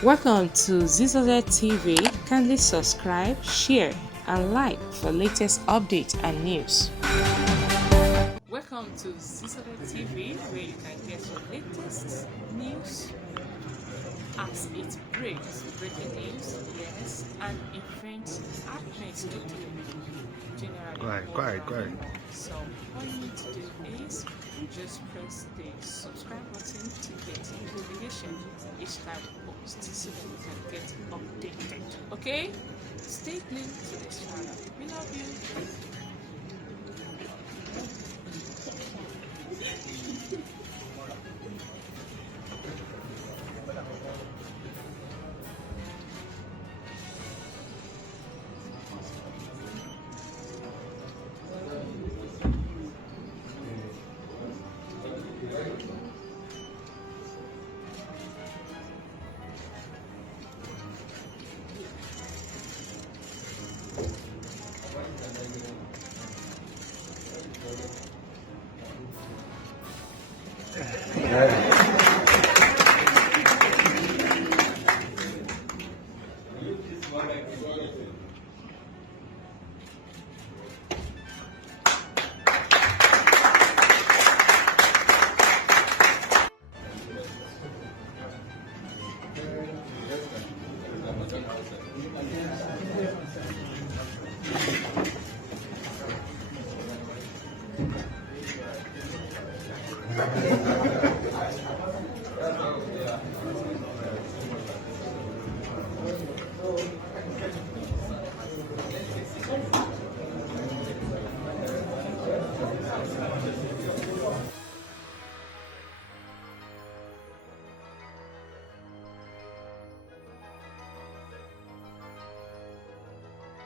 Welcome to ZZZ TV. Kindly subscribe, share, and like for latest updates and news. Welcome to ZZZ TV, where you can get your latest news as it breaks. Breaking news, yes, and events happening totally generally all Go around ahead. you. So all you need to do is just press the subscribe button to get notification each time we post so that you can get updated. Okay? Stay glued to this channel. We love you.